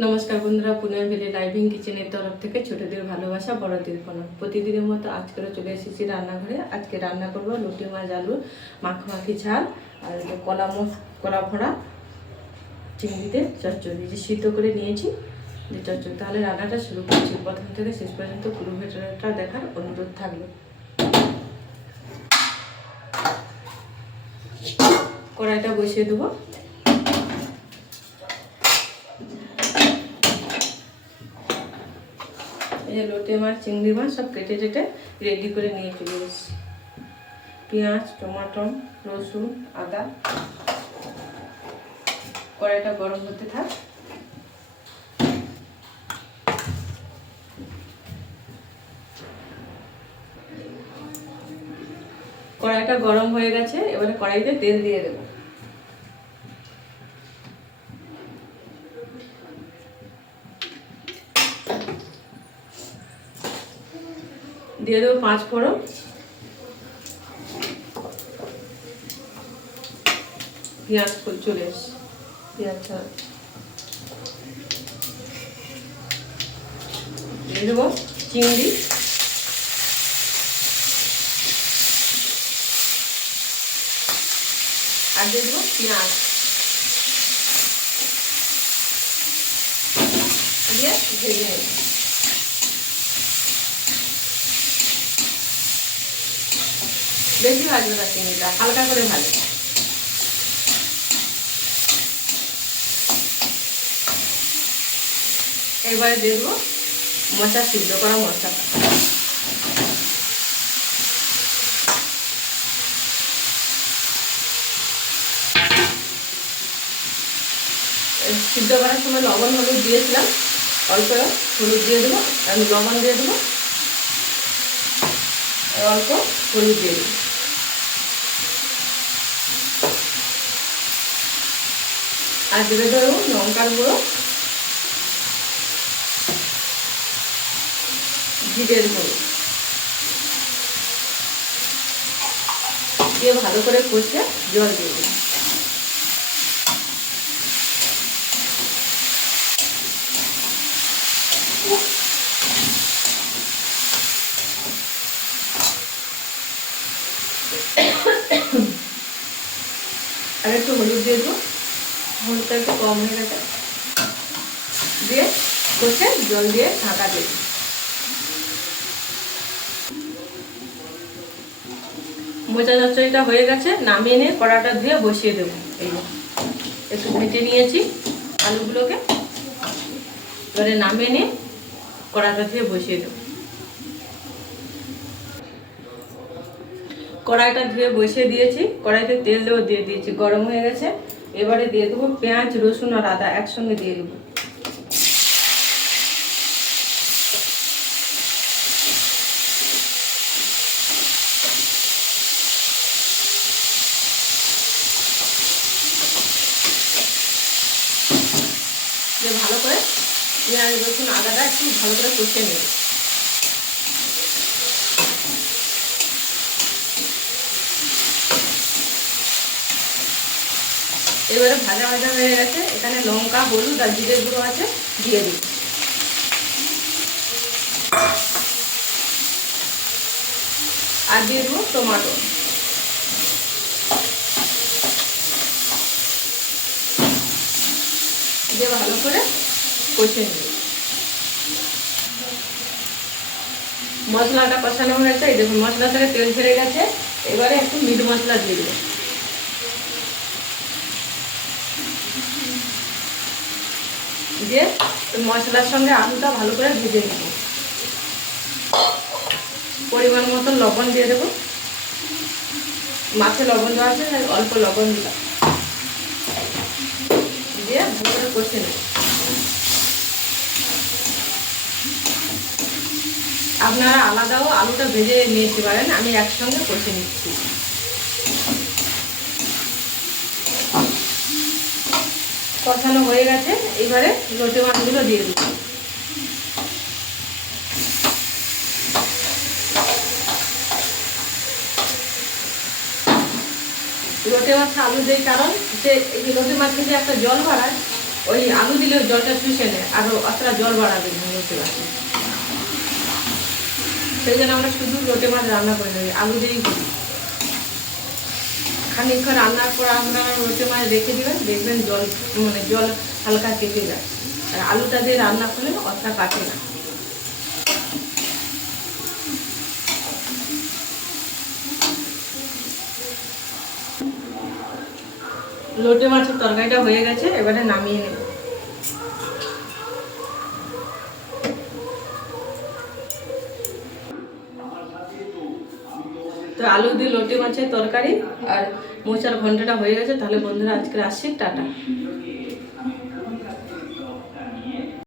নমস্কার বন্ধুরা, পুনের ভেলি লাইভিং কিচেনের তরফ থেকে ছোটদের ভালোবাসা বড়দের প্রণাম। প্রতিদিনের মতো আজকেও চলে এসেছি রান্নাঘরে। আজকে রান্না করব লুটি মাছ আলু মাখি ঝাল আর কলা ভরা চিংড়িতে চচ্চড়ি, যে সিদ্ধ করে নিয়েছি যে চচ্চড়ি। তাহলে রান্নাটা শুরু করছি। প্রথম থেকে শেষ পর্যন্ত পুরো ভিডিওটা দেখার অনুরোধ থাকলো। কড়াইটা বসিয়ে দেবো। এই লোটে মাছ চিংড়ি মাছ সব কেটে রেডি করে নিয়ে চলে এসেছি। পেঁয়াজ, টমাটো, রসুন, আদা। কড়াইটা গরম হতে থাক। কড়াইটা গরম হয়ে গেছে, এবারে কড়াইতে তেল দিয়ে দেবো। দিয়ে দেবো 5 ফোড়ন, পেঁয়াজ চলে এসছে, পেঁয়াজ দিয়ে দেবো চিংড়ি, আর দিয়ে দেবো পেঁয়াজ দিয়ে ভেজে নেব। বেশি ভাজবো না, চিংড়িটা হালকা করে ভাজবো। এবারে দেখবো মশলা, সিদ্ধ করা মশলাটা। সিদ্ধ করার সময় লবণ হলুদ দিয়েছিলাম, অল্প হলুদ দিয়ে দেবো, লবণ দিয়ে দেবো, অল্প হলুদ দিয়ে দেবো। আর দেবে দেবো লঙ্কার গুঁড়ো, জিরের গুঁড়ো দিয়ে ভালো করে কষে জল দিয়ে দেবো। আর একটু হলুদ দিয়ে দেবো, হলুদটা একটু কম হয়ে গেছে, দিয়ে কষে জল দিয়ে ঢাকা দিয়ে দেবো। মোচা চচ্চড়িটা হয়ে গেছে, নামিয়ে নিয়ে কড়াটা ধুয়ে বসিয়ে দেবো। এই একটু ভেজে নিয়েছি আলুগুলোকে, এবারে নামিয়ে নিয়ে কড়াটা ধুয়ে বসিয়ে দেবো। কড়াইটা ধুয়ে বসিয়ে দিয়েছি, কড়াইতে তেল দিয়ে দিয়েছি, গরম হয়ে গেছে। এবারে দিয়ে দেবো পেঁয়াজ, রসুন আর আদা একসঙ্গে দিয়ে দেবো। ভালো করে পেঁয়াজ, রসুন, আদাটা একটু ভালো করে কষিয়ে নেব। এবারে ভাজা ভাজা হয়ে গেছে, এখানে লঙ্কা, হলুদ আর জিরের গুঁড়ো আছে, দিয়ে দিই। আর দিয়ে দেবো টমাটো। দিয়ে ভালো করে কষে নিই। মশলাটা কষানো হয়েছে, এই দেখুন মশলা থেকে তেল ছেড়ে গেছে। এবারে একটু মিট মশলা দিয়ে দেবো। দিয়ে মশলার সঙ্গে আলুটা ভালো করে ভেজে নেব। পরিমাণ মতো লবণ দিয়ে দেবো, মাছে লবণ দেওয়া আছে, অল্প লবণ দিলাম, দিয়ে ভালো করে কষে নেব। আপনারা আলাদাও আলুটা ভেজে নিতে পারেন, আমি একসঙ্গে কষে নিচ্ছি। কষানো হয়ে গেছে, এবারে লোটে মাছগুলো দিয়ে দিচ্ছি। লোটে মাছ আলু দেই, কারণ যে এই লোটে মাছ থেকে একটা জল বাড়ায়, ওই আলু দিলে জলটা চুষে নেয়, আর অতটা জল বাড়াবে না লোটে মাছে। সেই জন্য আমরা শুধু লোটে মাছ রান্না করে নেই, আলু দিয়েই করি। খানিকক্ষণ রান্নার পর আমরা লোটে মাছ রেখে দেবেন, দেখবেন জল জল হালকা কেটে যায়। আর আলুটা দিয়ে রান্না করলে অতটা কাটে না। লোটে মাছের তরকারিটা হয়ে গেছে, এবারে নামিয়ে নেব। তো আলু দিয়ে লোটে মাছের তরকারি আর মোচার ঘন্টটা হয়ে গেছে। তাহলে বন্ধুরা আজকে আসছি, টাটা।